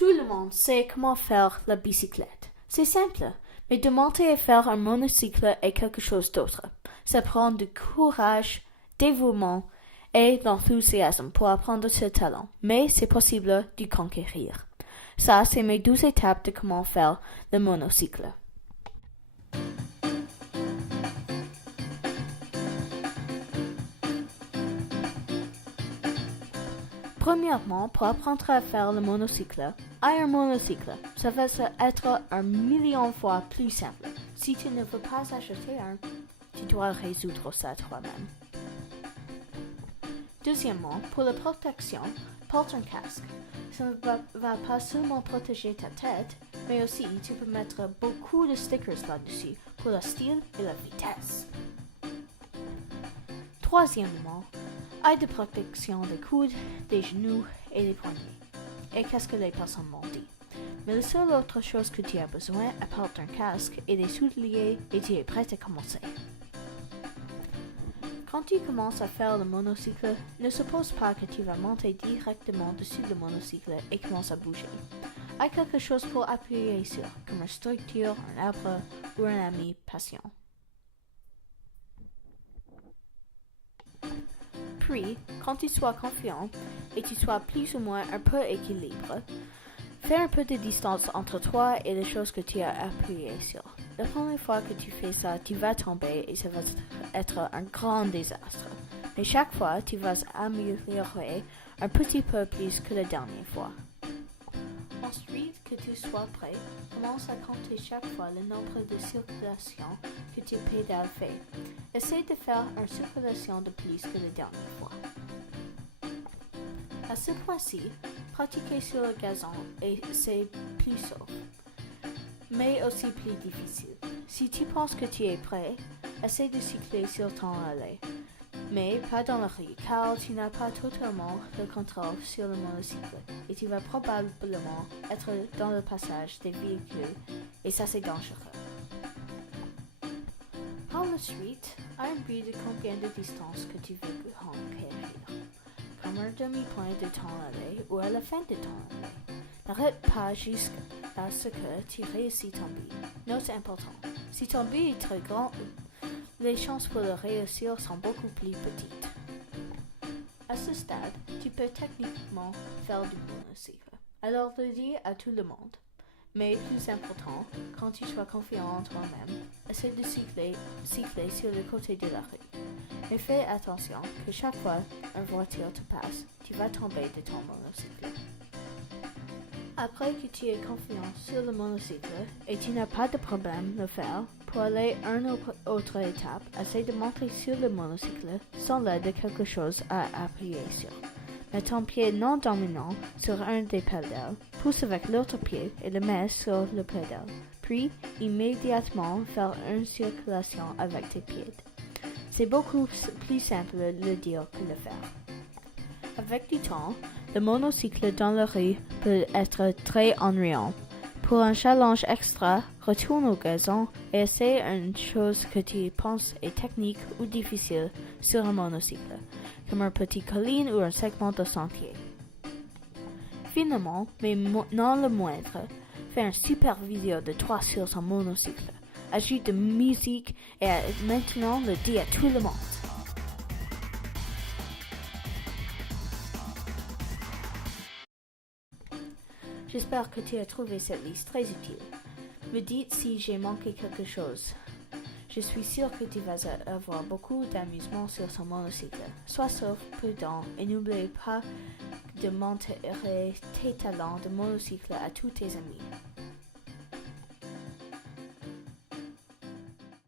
Tout le monde sait comment faire la bicyclette. C'est simple, mais de monter et faire un monocycle est quelque chose d'autre. Ça prend du courage, dévouement et d'enthousiasme pour apprendre ce talent, mais c'est possible de conquérir. Ça, c'est mes 12 étapes de comment faire le monocycle. Premièrement, pour apprendre à faire le monocycle, un monocycle, ça va être 1 000 000 de fois plus simple. Si tu ne veux pas acheter un, tu dois résoudre ça toi-même. Deuxièmement, pour la protection, porte un casque. Ça ne va pas seulement protéger ta tête, mais aussi tu peux mettre beaucoup de stickers là-dessus pour le style et la vitesse. Troisièmement, aide de protection des coudes, des genoux et des poignets. Et qu'est-ce que les personnes m'ont dit? Mais la seule autre chose que tu as besoin, apporte un casque et des souliers et tu es prêt à commencer. Quand tu commences à faire le monocycle, ne suppose pas que tu vas monter directement dessus le monocycle et commencer à bouger. Aie quelque chose pour appuyer sur, comme une structure, un arbre ou un ami patient. Puis, quand tu sois confiant et tu sois plus ou moins un peu équilibré, fais un peu de distance entre toi et les choses que tu as appuyées sur. La première fois que tu fais ça, tu vas tomber et ça va être un grand désastre. Mais chaque fois, tu vas améliorer un petit peu plus que la dernière fois. Ensuite, que tu sois prêt, commence à compter chaque fois le nombre de circulations que tu pédales fait. Essaie de faire une circulation de plus que la dernière fois. À ce point-ci, pratiquer sur le gazon c'est plus sauf, mais aussi plus difficile. Si tu penses que tu es prêt, essaie de cycler sur ton allée, mais pas dans la rue, car tu n'as pas totalement le contrôle sur le monocycle et tu vas probablement être dans le passage des véhicules et ça c'est dangereux. Par la suite, un but de combien de distance que tu veux conquérir, comme un demi-point de ton allée ou à la fin de ton allée. N'arrête pas jusqu'à ce que tu réussis ton but. Note important, si ton but est très grand, les chances pour le réussir sont beaucoup plus petites. À ce stade, tu peux techniquement faire du monocycle. Alors le dis à tout le monde. Mais plus important, quand tu sois confiant en toi-même, essaie de cycler sur le côté de la rue. Mais fais attention que chaque fois une voiture te passe, tu vas tomber de ton monocycle. Après que tu es confiant sur le monocycle et tu n'as pas de problème de le faire, pour aller à une autre étape, essaie de monter sur le monocycle sans l'aide de quelque chose à appuyer sur. Mets ton pied non dominant sur un des pédales, pousse avec l'autre pied et le mets sur le pédale. Puis, immédiatement, faire une circulation avec tes pieds. C'est beaucoup plus simple de le dire que le faire. Avec du temps, le monocycle dans la rue peut être très ennuyant. Pour un challenge extra, retourne au gazon et essaie une chose que tu penses est technique ou difficile sur un monocycle, comme un petit colline ou un segment de sentier. Finalement, mais non le moindre, fais une super vidéo de toi sur son monocycle. Ajoute de musique et maintenant le dis à tout le monde. J'espère que tu as trouvé cette liste très utile. Me dites si j'ai manqué quelque chose. Je suis sûre que tu vas avoir beaucoup d'amusement sur ton monocycle. Sois sauf, prudent et n'oublie pas de montrer tes talents de monocycle à tous tes amis.